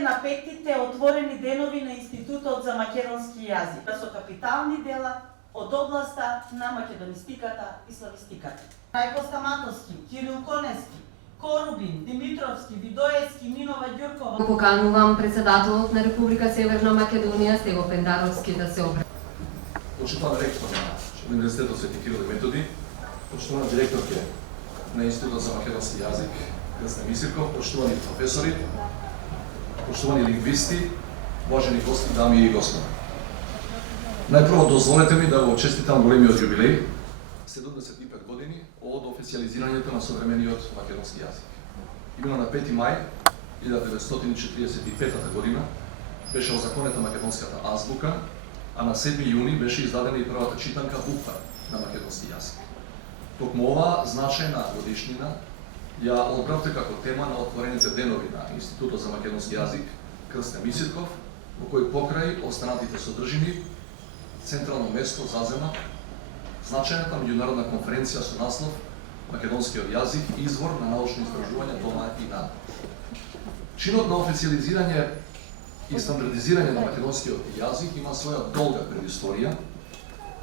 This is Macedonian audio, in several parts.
учесниците на 5-тите отворени денови на Институтот за македонски јазик со капитални дела од областа на македонистиката и славистиката. Рајко Стаматовски, Кирил Конески, Корубин, Димитровски, Видоевски, Нинова Ѓуркова. Поканувам председателот на Република Северна Македонија Стево Пендаровски да се обрати. Почитуван ректор на Универзитетот Свети Кирил и Методи, почитувана директорке на Институтот за македонски јазик Крстен Мисирков, почитувани професори, почитувани лингвисти, уважени гости, дами и господа. Најпрво дозволете ми да го честитам големиот јубилеј, 75 години од официјализирањето на современиот македонски јазик. Именно на 5 мај 1945 година беше озаконета македонската азбука, а на 7 јуни беше издадена и првата читанка буква на македонски јазик. Токму оваа значајна годишнина ја одбравте како тема на отворените денови на Институтот за македонски јазик Крстен Мисирков, во кој покрај останатите содржини централно место зазема значајната меѓународна конференција со наслов Македонскиот јазик извор на научни истражувања дома и надвор. Чинот на официјализирање и стандардизирање на македонскиот јазик има своја долга предисторија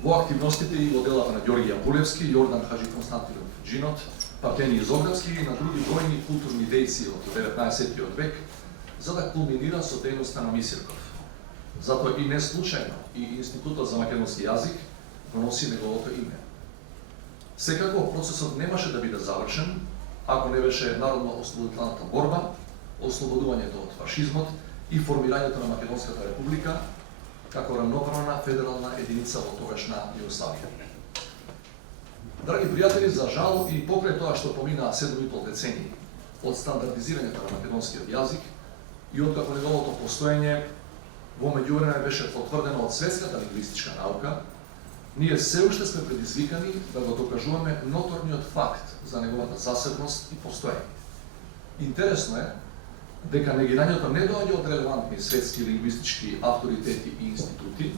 во активностите и во делата на Ѓорги Јапулевски, Јордан Хаджи Константинов Джинот, Партени Изогревски и на други бројни културни дејци од 19. век, за да кулминира со дејноста на Мисирков. Затоа и не случајно и Институтот за македонски јазик го носи неговото име. Секако процесот немаше да биде завршен ако не беше народно-ослободителната борба, ослободувањето од фашизмот и формирањето на Македонската република како рамноправна федерална единица во тогашна Југославија. Драги пријатели, за жал и покрај тоа што помина 7,5 децении од стандардизирањето на македонскиот јазик и откако неговото постоење во меѓувреме беше потврдено од светската лингвистичка наука, ние се уште сме предизвикани да го докажуваме ноторниот факт за неговата засебност и постоење. Интересно е дека негирањето не доаѓа од релевантни светски лингвистички авторитети и институти,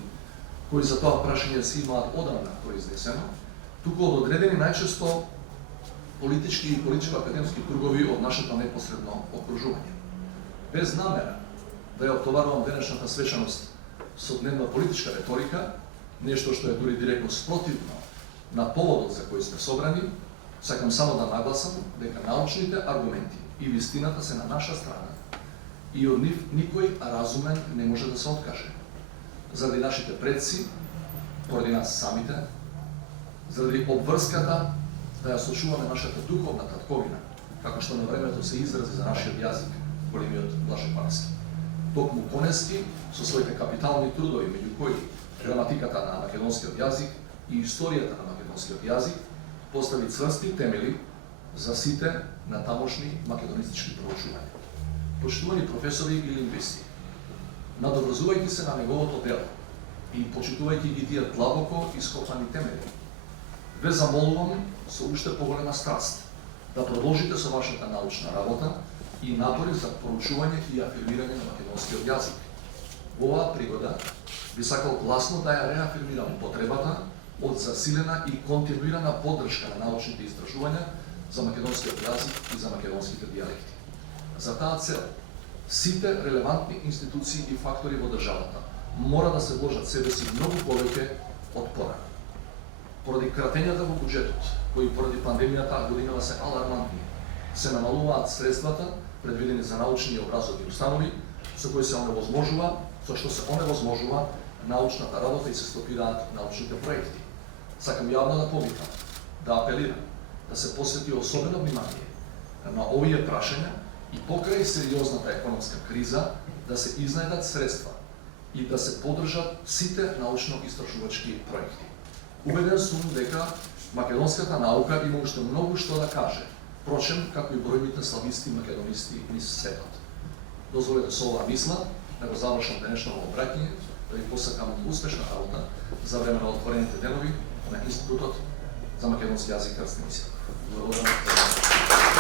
кои за тоа прашање се имаат одамна произнесено, туку од одредени најчесто политички и политичко-академски кругови од нашето непосредно окружување. Без намера да ја оптоварувам денешната свечаност со дневна политичка реторика, нешто што е дури директно спротивно на поводот за кој сме собрани, сакам само да нагласам дека научните аргументи и вистината се на наша страна и од нив никој разумен не може да се откаже. Заради нашите предци, поради нас самите, заради обврската да ја сочуваме нашата духовна татковина, како што на времето се изрази за нашиот јазик, големиот Блаже Парски. Токму Конески, со своите капитални трудови, меѓу кои граматиката на македонскиот јазик и историјата на македонскиот јазик, постави цврсти темели за сите натамошни македонистички проучувања. Почитувани професори и лингвисти, надоврзувајќи се на неговото дело и почитувајќи ги тие длабоко ископани темели, ве замолувам со уште поголема страст да продолжите со вашата научна работа и напори за проучување и афирмирање на македонскиот јазик. Во оваа пригода би сакал гласно да ја реафирмирам потребата од засилена и континуирана поддршка на научните истражувања за македонскиот јазик и за македонските дијалекти. За таа цел, сите релевантни институции и фактори во државата мора да се вложат себе си многу повеќе од порано. Поради кратењата во буџетот, кои поради пандемијата годинава се алармантни, се намалуваат средствата предвидени за научни и образовни установи, со кои се оневозможува, со што се оневозможува научната работа и се стопираат научните проекти. Сакам јавно да повикам, да апелирам, да се посвети особено внимание на овие прашања и покрај сериозната економска криза да се изнајдат средства и да се поддржат сите научно-истражувачки проекти. Убеден сум дека македонската наука има уште многу што да каже, впрочем, како и бројните слависти македонисти низ светот. Дозволете со оваа мисла да го завршам денешното обраќање, да ви посакам успешна работа за време на отворените денови на Институтот за македонски јазик Крстен Мисирков. Благодарам.